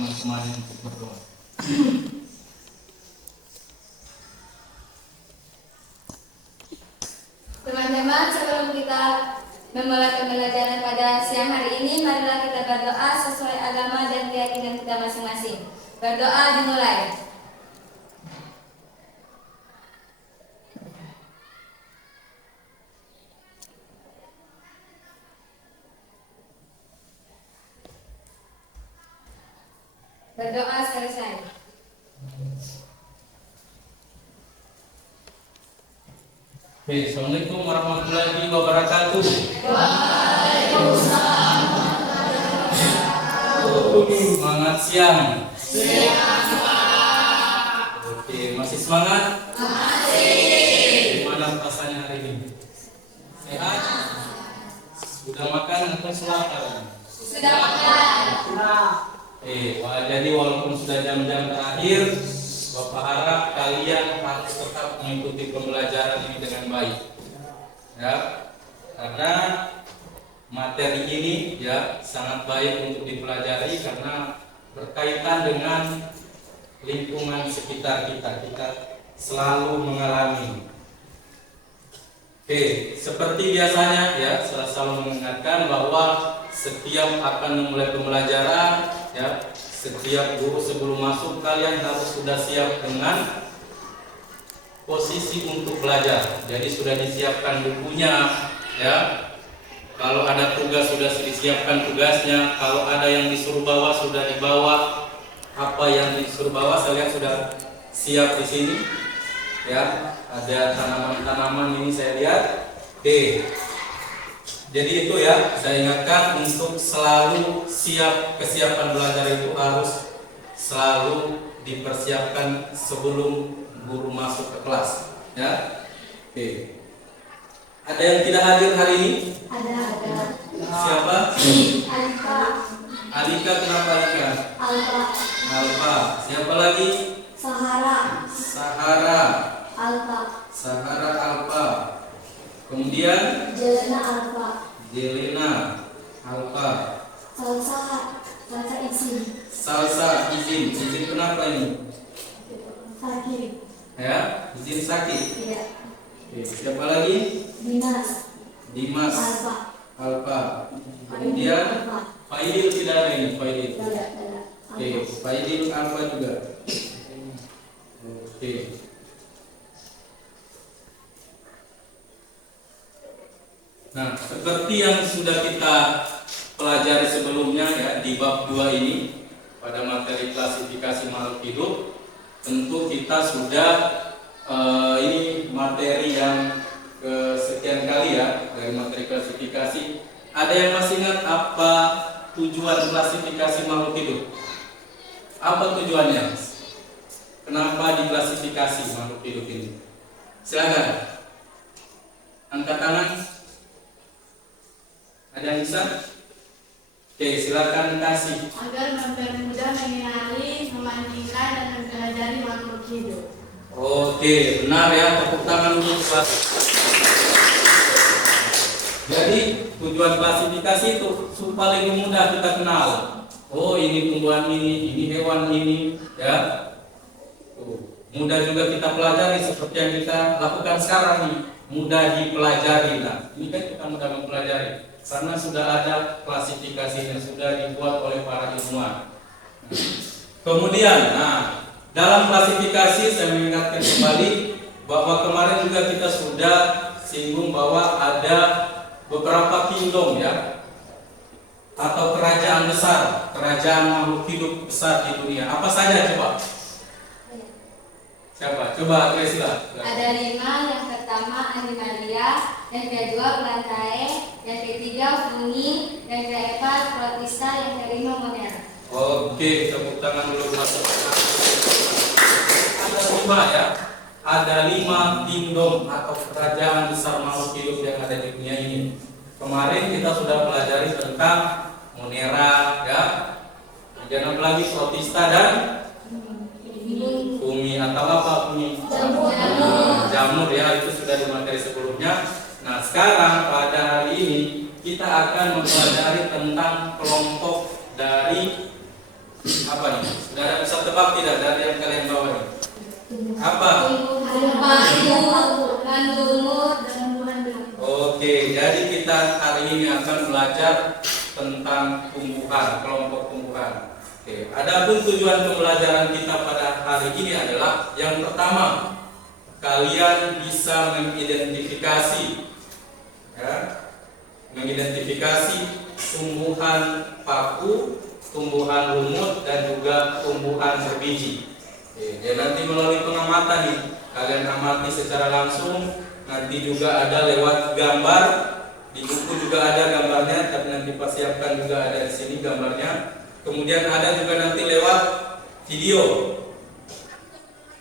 teman-teman untuk berdoa. Teman-teman, sebelum kita memulai pembelajaran pada siang hari ini, marilah kita berdoa sesuai agama dan keyakinan kita masing-masing. Berdoa dimulai. Berdoa selesai. Assalamualaikum warahmatullahi wabarakatuh. Waalaikumsalam. Semangat siang. Oke, masih semangat? Masih. Gimana rasanya hari ini? Sehat? Sudah makan atau lapar? Sudah makan. Jadi walaupun sudah jam-jam terakhir, Bapak harap kalian harus tetap mengikuti pembelajaran ini dengan baik, ya, karena materi ini ya sangat baik untuk dipelajari karena berkaitan dengan lingkungan sekitar kita. Kita selalu mengalami. Oke, seperti biasanya ya, saya selalu mengingatkan bahwa setiap akan memulai pembelajaran, ya, setiap guru sebelum masuk kalian harus sudah siap dengan posisi untuk belajar. Jadi sudah disiapkan bukunya, ya. Kalau ada tugas sudah disiapkan tugasnya. Kalau ada yang disuruh bawa sudah dibawa. Apa yang disuruh bawa saya lihat sudah siap di sini, ya. Ada tanaman-tanaman ini saya lihat. Oke. Jadi itu ya, saya ingatkan untuk selalu siap. Kesiapan belajar itu harus selalu dipersiapkan sebelum guru masuk ke kelas, ya. Oke. Ada yang tidak hadir hari ini? Ada. Siapa? Alfa. Alika, kenapa Alika? Alfa. Siapa lagi? Sahara. Sahara. Alfa. Sahara Alfa. Kemudian Jelena Alfa. Jelena Alfa. Salsa izin. Salsa izin. Izin kenapa ini? Sakit. Ya, izin sakit. Iya. Oke, siapa lagi? Dimas. Dimas Alfa. Alfa. Kemudian Faidil tidak ada ini, Faidil. Ada. Oke, Faidil Alfa juga. Oke. Nah, seperti yang sudah kita pelajari sebelumnya ya di bab 2 ini pada materi klasifikasi makhluk hidup, tentu kita sudah ini materi yang kesekian kali ya dari materi klasifikasi. Ada yang masih ingat apa tujuan klasifikasi makhluk hidup? Apa tujuannya? Kenapa diklasifikasi makhluk hidup ini? Silakan. Angkat tangan. Ada yang bisa? Oke, silakan kasih. Agar mempermudah mengenali, memandikan, dan mempelajari makhluk hidup. Oke, benar ya, tepuk tangan untuk kelas. Jadi tujuan klasifikasi itu supaya lebih mudah kita kenal. Oh, ini tumbuhan ini hewan ini, ya. Mudah juga kita pelajari seperti yang kita lakukan sekarang nih, mudah dipelajari. Nah, ini kan kita mudah mempelajari karena sudah ada klasifikasinya, sudah dibuat oleh para ilmuwan. Kemudian, nah, dalam klasifikasi saya mengingatkan kembali bahwa kemarin juga kita sudah singgung bahwa ada beberapa kingdom ya, atau kerajaan besar, kerajaan makhluk hidup besar di dunia. Apa saja coba? Siapa? Coba Graciela. Ada 5, yang pertama animalia, yang kedua plantae, yang ketiga fungi, yang keempat protista, yang kelima monera. Oke, tepuk tangan dulu buat ada 5 ya. Ada 5 kingdom atau kerajaan besar makhluk hidup yang ada di dunia ini. Kemarin kita sudah pelajari tentang monera ya. Kemudian apa lagi? Protista dan bumi atau apa bumi? Jamur ya, itu sudah di materi sebelumnya. Nah, sekarang pada hari ini kita akan mempelajari tentang kelompok dari Apa nih? Saudara bisa tebak tidak dari yang kalian bawa nih? Apa? Tumbuhan lumut dan tumbuhan benih. Oke, jadi kita hari ini akan belajar tentang tumbuhan, kelompok tumbuhan. Oke, adapun tujuan pembelajaran kita pada hari ini adalah yang pertama, kalian bisa mengidentifikasi, ya, mengidentifikasi tumbuhan paku, tumbuhan lumut, dan juga tumbuhan berbiji. Oke, ya nanti melalui pengamatan nih, kalian amati secara langsung. Nanti juga ada lewat gambar, di buku juga ada gambarnya, tapi nanti persiapkan juga ada di sini gambarnya. Kemudian ada juga nanti lewat video,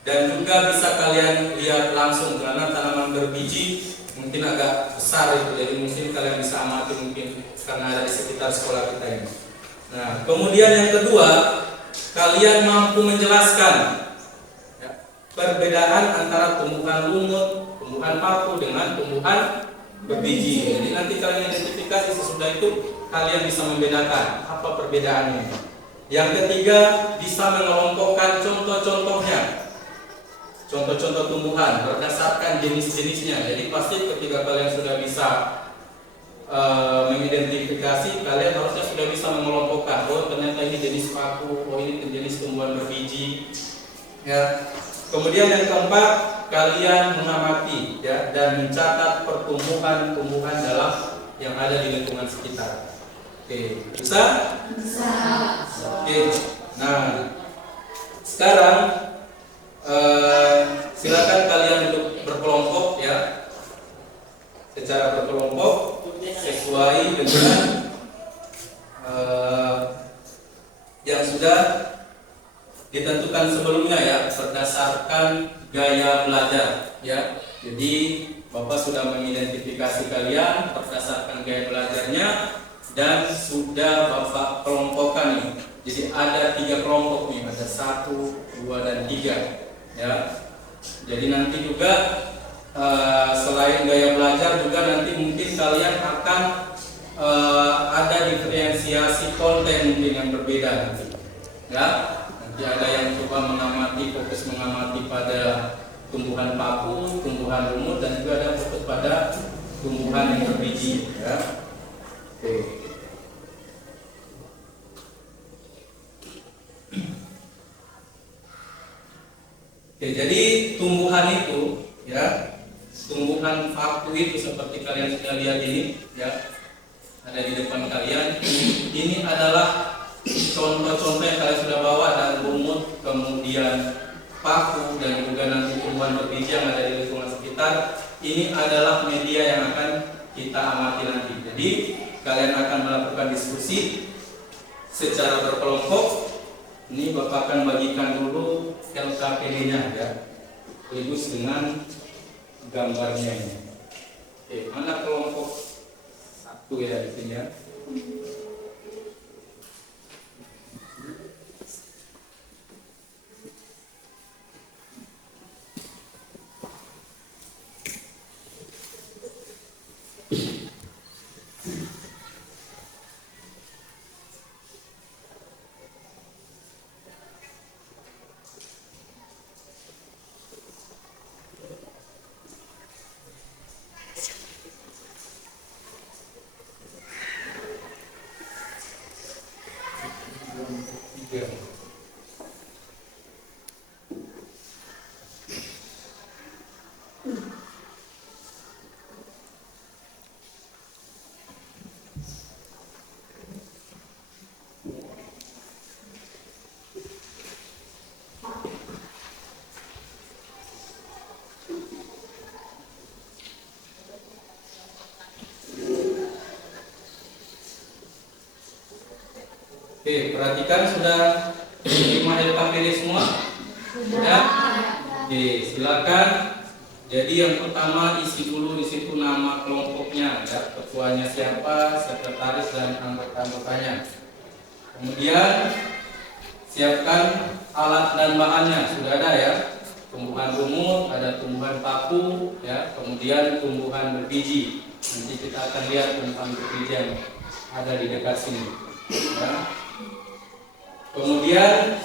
dan juga bisa kalian lihat langsung karena tanaman berbiji mungkin agak besar itu, jadi mungkin kalian bisa amati mungkin karena ada di sekitar sekolah kita ini. Nah, kemudian yang kedua, kalian mampu menjelaskan ya, perbedaan antara tumbuhan lumut, tumbuhan paku dengan tumbuhan berbiji. Jadi nanti kalian identifikasi, sesudah itu kalian bisa membedakan apa perbedaannya. Yang ketiga, bisa mengelompokkan contoh-contohnya, contoh-contoh tumbuhan berdasarkan jenis-jenisnya. Jadi pasti ketika kalian sudah bisa mengidentifikasi, kalian harusnya sudah bisa mengelompokkan, oh ternyata ini jenis paku, oh ini jenis tumbuhan berbiji, ya. Kemudian yang keempat, kalian mengamati ya, dan mencatat pertumbuhan-tumbuhan dalam yang ada di lingkungan sekitar. Oke, bisa? Bisa. Oke, nah sekarang silakan kalian untuk berkelompok ya, secara berkelompok sesuai dengan yang sudah ditentukan sebelumnya ya, berdasarkan gaya belajar ya. Jadi Bapak sudah mengidentifikasi kalian berdasarkan gaya belajarnya dan sudah Bapak kelompokkan nih. Jadi ada 3 kelompok nih, ada 1, 2, dan 3 ya. Jadi nanti juga selain gaya belajar juga nanti mungkin kalian akan ada diferensiasi konten mungkin yang berbeda nanti ya. Nanti ada yang coba mengamati, fokus mengamati pada tumbuhan paku, tumbuhan lumut, dan juga ada fokus pada tumbuhan yang berbiji ya. Oke. Oke, jadi tumbuhan itu ya, tumbuhan paku itu seperti kalian sudah lihat ini ya, ada di depan kalian. Ini adalah contoh-contoh yang kalian sudah bawa, dan lumut, kemudian paku, dan juga nanti tumbuhan berbiji yang ada di lingkungan sekitar. Ini adalah media yang akan kita amati nanti. Jadi kalian akan melakukan diskusi secara berkelompok. Ini Bapak akan bagikan dulu LKPD-nya ya, sekaligus dengan gambarnya ini. Oke, mana kelompok 1 ya di sini ya? Oke, perhatikan sudah terima LKPD semua? Sudah? Oke, silakan. Jadi yang pertama isi dulu di situ nama kelompoknya ya, ketuanya siapa, sekretaris, dan anggota-anggotanya. Kemudian siapkan alat dan bahannya, sudah ada ya. Tumbuhan lumut, ada tumbuhan paku ya, kemudian tumbuhan berbiji. Nanti kita akan lihat tumbuhan berbiji yang ada di dekat sini ya. Kemudian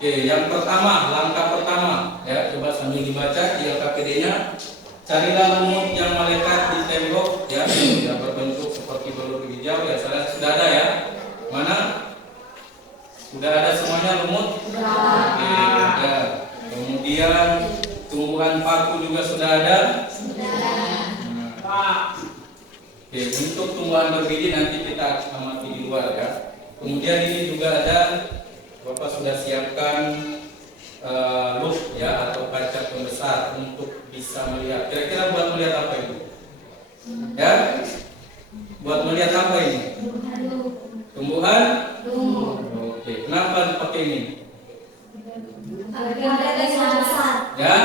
yang pertama, langkah pertama ya, coba sambil dibaca di LKPD-nya. Carilah lumut yang melekat di tembok ya, yang berbentuk seperti balur hijau ya, sudah ada ya. Mana? Sudah ada semuanya lumut? Oke, ada. Kemudian tumbuhan paku juga sudah ada? Oke, untuk tumbuhan berbiji nanti kita amati di luar ya. Kemudian ini juga ada, Bapak sudah siapkan loop ya atau kaca pembesar untuk bisa melihat. Kira-kira buat melihat apa itu? Ya? Buat melihat apa ini? Tumbuhan? Oke, kenapa dipakai ini? Ya?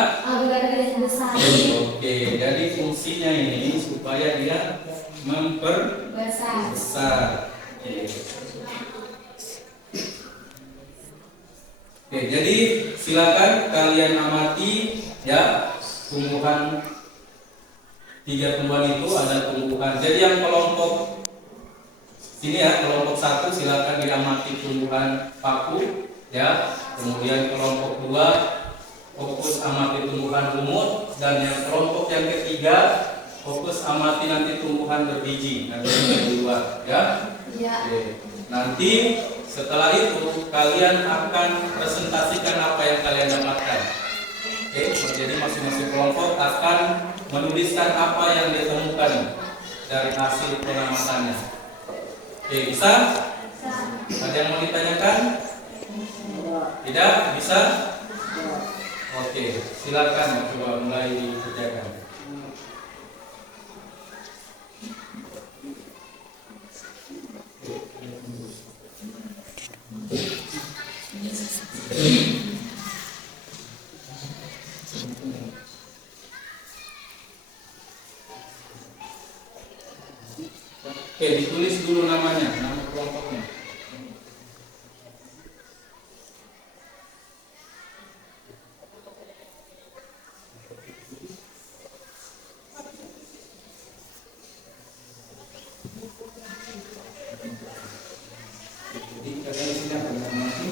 Oke, jadi fungsinya ini supaya dia memperbesar. Oke, jadi silakan kalian amati ya tumbuhan, 3 tumbuhan itu ada tumbuhan. Jadi yang kelompok sini ya, kelompok 1 silakan diamati tumbuhan paku ya. Kemudian kelompok 2 fokus amati tumbuhan lumut, dan yang kelompok yang ketiga fokus amati nanti tumbuhan berbiji nanti di luar ya. Oke. Nanti setelah itu kalian akan presentasikan apa yang kalian dapatkan. Oke, jadi masing-masing kelompok akan menuliskan apa yang ditemukan dari hasil pengamatannya. Oke, bisa? Ada yang mau ditanyakan? Tidak? Bisa? Oke, silakan coba mulai dikerjakan. Oke, ditulis dulu namanya, nama kelompoknya. Jadi kalian sini akan mengamati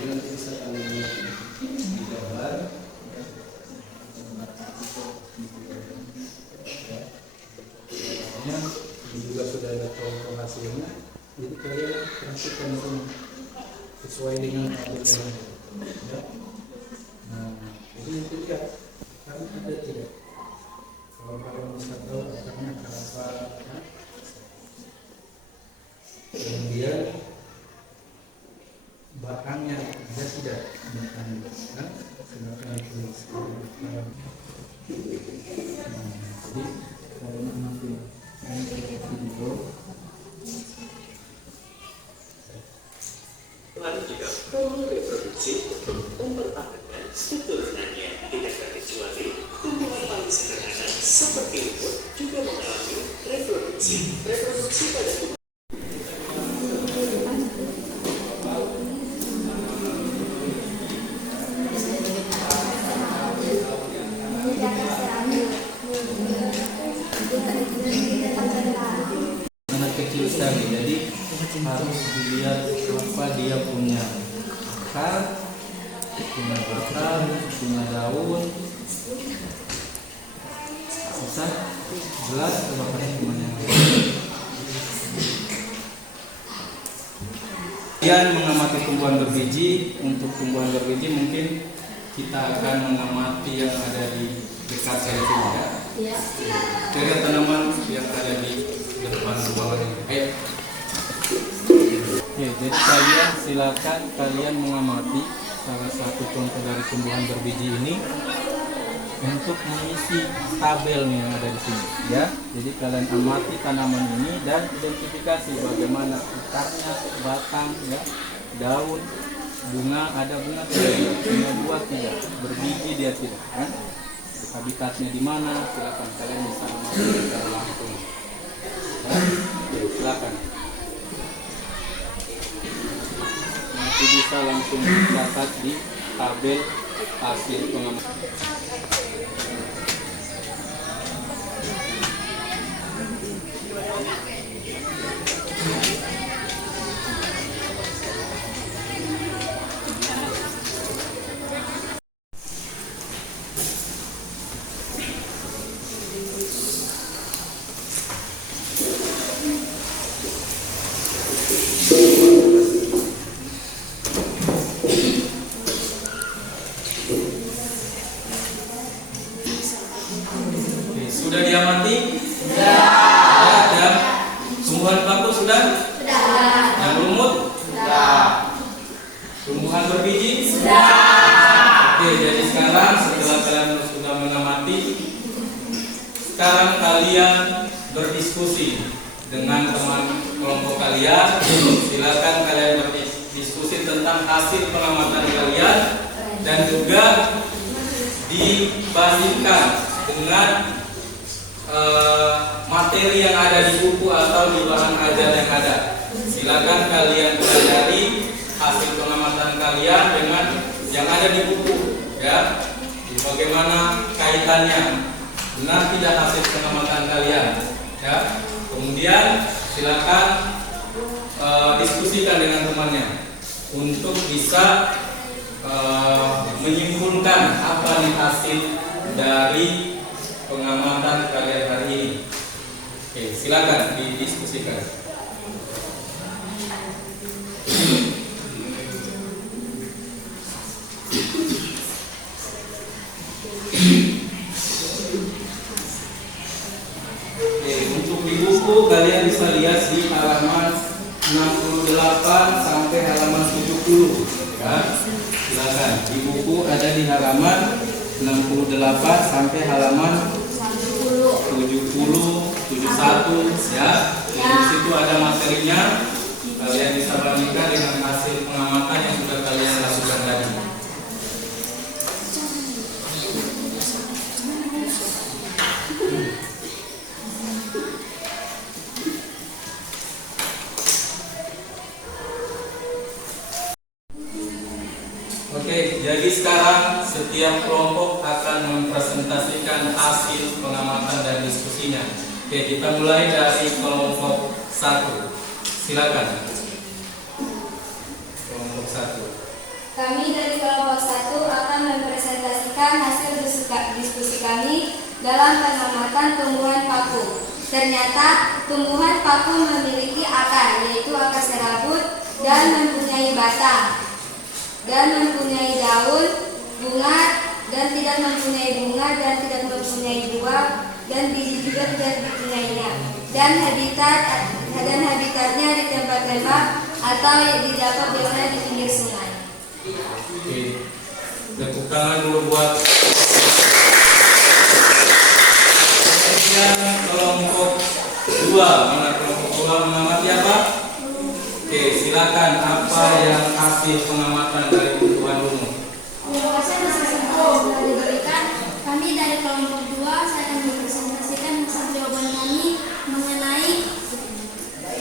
nanti bisa kalian digambar. Ini juga sudah ada contoh hasilnya, jadi kalian perhatikan sesuai dengan aturan ya. Nah, jadi yang ketiga karena ada tidak, kalau kalian bisa tahu akarnya apa ya. Kemudian batangnya ada tidak batangnya kan, silakan ditulis. Jadi kalau nanti lalu juga proses reproduksi untuk mempertahankan struktur benangnya, tidak terkecuali tumbuhan paling sederhana seperti lumut juga mengalami reproduksi. Reproduksi pada tumbuhan sangat kecil sekali, jadi harus dilihat apa dia punya akar, punya batang, punya daun. Bisa jelas coba kasih gimana? Kemudian mengamati tumbuhan berbiji. Untuk tumbuhan berbiji mungkin kita akan mengamati yang ada di dekat saya sini ya. Dari tanaman yang ada di depan ruangan ini. Oke, jadi kalian silakan kalian mengamati salah satu contoh dari tumbuhan berbiji ini untuk mengisi tabelnya yang ada di sini ya. Jadi kalian amati tanaman ini dan identifikasi bagaimana akarnya, batang ya, daun, bunga, ada bunga tidak, punya buah tidak, berbiji dia tidak kan? Habitatnya di mana? Silakan kalian bisa amati secara langsung. Ya, silakan. Nanti bisa langsung dicatat di tabel hasil pengamatan. Tumbuhan berbiji? Sudah. Oke, jadi sekarang setelah kalian sudah mengamati, sekarang kalian berdiskusi dengan teman kelompok kalian. Silakan kalian berdiskusi tentang hasil pengamatan kalian dan juga dibandingkan dengan materi yang ada di buku atau di bahan ajar yang ada. Silakan kalian pelajari hasil pengamatan kalian dengan yang ada di buku, ya. Bagaimana kaitannya? Benar tidak hasil pengamatan kalian, ya. Kemudian silakan diskusikan dengan temannya untuk bisa menyimpulkan apa nih hasil dari pengamatan kalian hari ini. Oke, silakan didiskusikan. Oke, untuk di buku kalian bisa lihat di halaman 68 sampai halaman 70, ya. Silakan, di buku ada di halaman 68 sampai halaman 70, 71, ya. Di situ ada materinya. Kalian bisa bandingkan dengan hasil pengamatan yang sudah kalian lakukan tadi. Oke, jadi sekarang setiap kelompok akan mempresentasikan hasil pengamatan dan diskusinya. Oke, kita mulai dari kelompok 1. Silakan. Kelompok 1. Kami dari kelompok 1 akan mempresentasikan hasil diskusi kami dalam pengamatan tumbuhan paku. Ternyata tumbuhan paku memiliki akar, yaitu akar serabut, dan mempunyai batang, dan mempunyai daun, bunga, dan tidak mempunyai bunga, dan tidak mempunyai buah, dan biji juga tidak mempunyainya. Dan habitatnya di tempat-tempat atau didapat biasanya di pinggir sungai. Oke, tepuk tangan dulu buat. Kemudian kelompok 2, mana kelompok 2 mengamati apa? Oke, silakan apa yang hasil pengamatan dari tumbuhan lumut? Terima kasih atas kesempatan yang telah diberikan. Kami dari kelompok 2 saya akan mempresentasikan hasil jawaban kami mengenai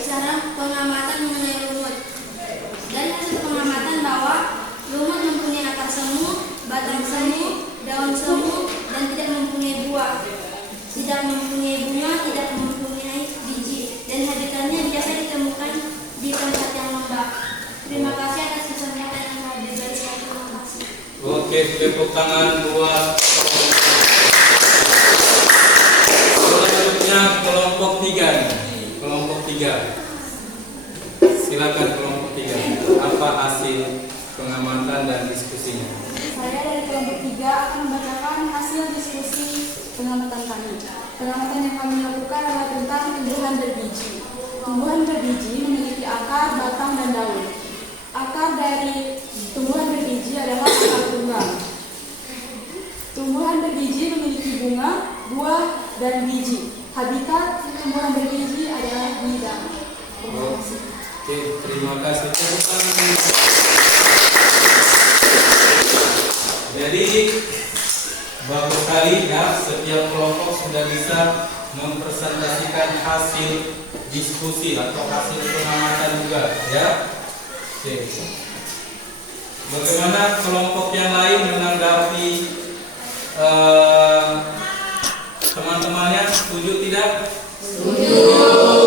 cara pengamatan mengenai lumut. Dari hasil pengamatan bahwa lumut mempunyai akar semu, batang semu, daun semu, dan tidak mempunyai buah, tidak mempunyai bunga, tidak mempunyai biji, dan habitatnya biasa ditemukan di tempat yang lembab. Terima kasih atas kesempatan yang telah diberikan. Terima kasih. Oke, tepuk tangan buat. Selanjutnya kelompok 3. Kelompok 3. Silakan kelompok 3. Apa hasil pengamatan dan diskusinya? Saya dari kelompok 3 akan membacakan hasil diskusi pengamatan kami. Pengamatan yang kami lakukan adalah tentang tumbuhan berbiji. Tumbuhan berbiji memiliki akar, batang, dan daun. Akar dari tumbuhan berbiji adalah akar tunggal. Tumbuhan berbiji memiliki bunga, buah, dan biji. Habitat tumbuhan berbiji adalah di daun. Oke, terima kasih. Tepuk tangan. Jadi bagus sekali ya, setiap kelompok sudah bisa mempresentasikan hasil diskusi atau hasil pengamatan juga, ya. Oke. Bagaimana kelompok yang lain menanggapi teman-temannya? Setuju tidak? Setuju.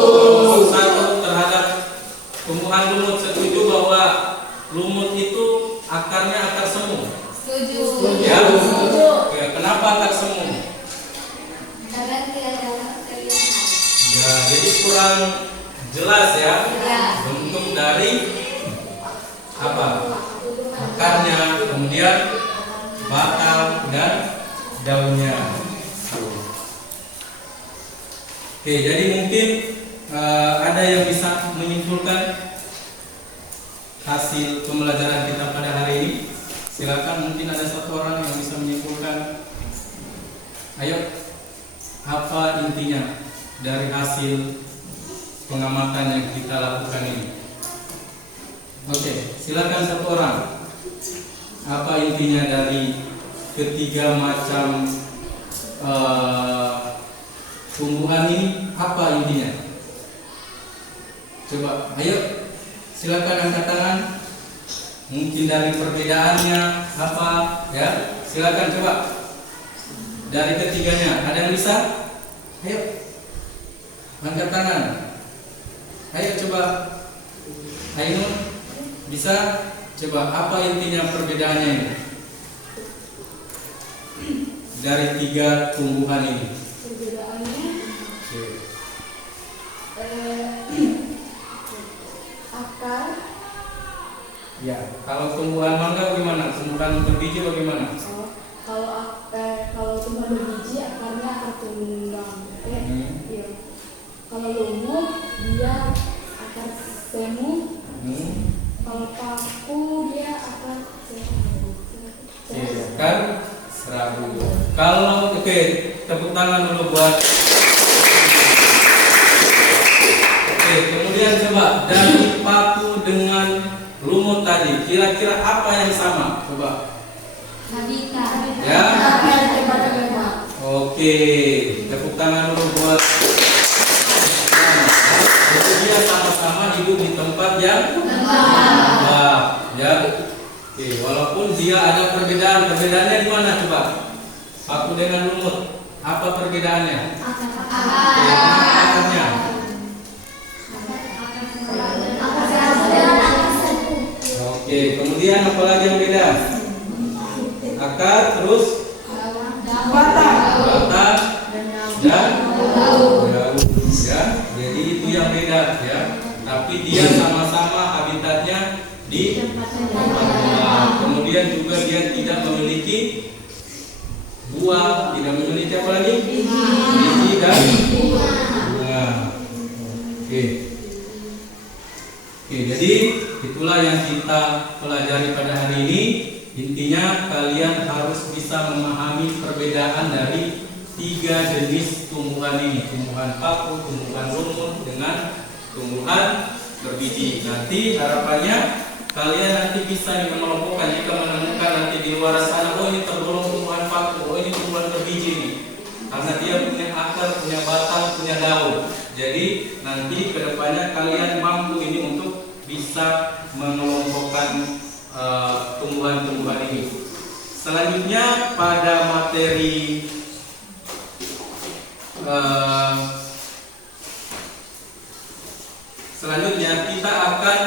Kelompok 1 terhadap tumbuhan lumut setuju bahwa lumut itu akarnya akar semu. Setuju. Ya. Oke, kenapa akar semu? Karena tidak dapat terlihat. Ya, jadi kurang jelas ya, Ya. bentuk dari apa? Akarnya, kemudian batang dan daunnya. Oke, jadi mungkin ada yang bisa menyimpulkan hasil pembelajaran kita pada hari ini? Silakan, mungkin ada satu orang yang bisa menyimpulkan. Ayo, apa intinya dari hasil pengamatan yang kita lakukan ini? Oke, silakan satu orang. Apa intinya dari ketiga macam tumbuhan ini? Apa intinya? Coba, ayo, silakan angkat tangan. Mungkin dari perbedaannya apa? Ya, silakan coba. Dari ketiganya, ada yang bisa? Ayo, angkat tangan. Ayo coba. Ayo, bisa? Coba, apa intinya perbedaannya ini? Dari tiga tumbuhan ini. Perbedaannya akar. Ya, kalau tumbuhan mangga bagaimana? Tumbuhan berbiji bagaimana? Kalau tumbuhan berbiji akarnya akar tunggang. Iya. Kalau lumut dia akar semu. Kalau paku dia akar semu. Kan serabu. Kalau oke, tepuk tangan dulu buat. Oke, kemudian coba dari paku dengan lumut tadi, kira-kira apa yang sama? Coba. Habitat. Ya. Oke, tepuk tangan dulu buat. Jadi dia sama-sama hidup di tempat yang lembab, ya. Oke, walaupun dia ada perbedaan, perbedaannya di mana coba? Paku dengan lumut, apa perbedaannya? Akarnya. Oke, kemudian apa lagi yang beda? Akar, terus batang dan daun, ya. Jadi itu yang beda, ya. Tapi dia sama-sama habitatnya di tempat gelap. Kemudian juga dia tidak memiliki buah, tidak memiliki apa lagi? Biji dan bunga. Oke. Oke, jadi itulah yang kita pelajari pada hari ini. Intinya kalian harus bisa memahami perbedaan dari tiga jenis tumbuhan ini, tumbuhan paku, tumbuhan lumut dengan tumbuhan berbiji. Nanti harapannya kalian nanti bisa mengelompokkan jika menemukan nanti di luar sana, oh ini tergolong tumbuhan paku, oh ini tumbuhan berbiji nih, karena dia punya akar, punya batang, punya daun. Jadi nanti kedepannya kalian mampu ini untuk bisa mengelompokkan tumbuhan-tumbuhan ini. Selanjutnya pada materi selanjutnya kita akan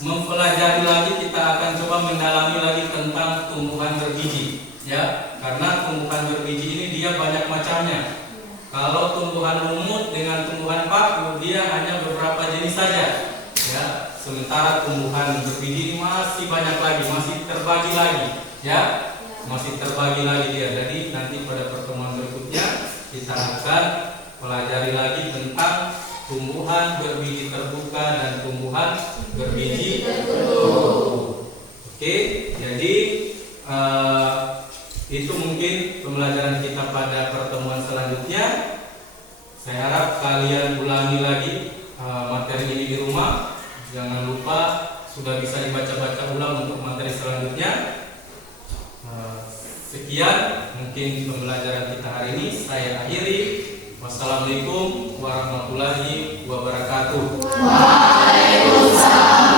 mempelajari lagi, kita akan coba mendalami lagi tentang tumbuhan berbiji, ya. Karena tumbuhan berbiji ini dia banyak macamnya. Kalau tumbuhan lumut dengan tumbuhan paku dia hanya beberapa jenis saja, ya. Sementara tumbuhan berbiji ini masih banyak lagi, masih terbagi lagi, ya. Masih terbagi lagi dia. Jadi nanti pada pertemuan berikutnya kita akan pelajari lagi tentang tumbuhan berbiji terbuka dan tumbuhan berbiji tertutup. Oke, jadi itu mungkin pembelajaran kita pada pertemuan selanjutnya. Saya harap kalian ulangi lagi materi ini di rumah. Jangan lupa sudah bisa dibaca-baca ulang untuk materi selanjutnya. Sekian mungkin pembelajaran kita hari ini. Saya akhiri. Wassalamualaikum warahmatullahi wabarakatuh. Waalaikumsalam.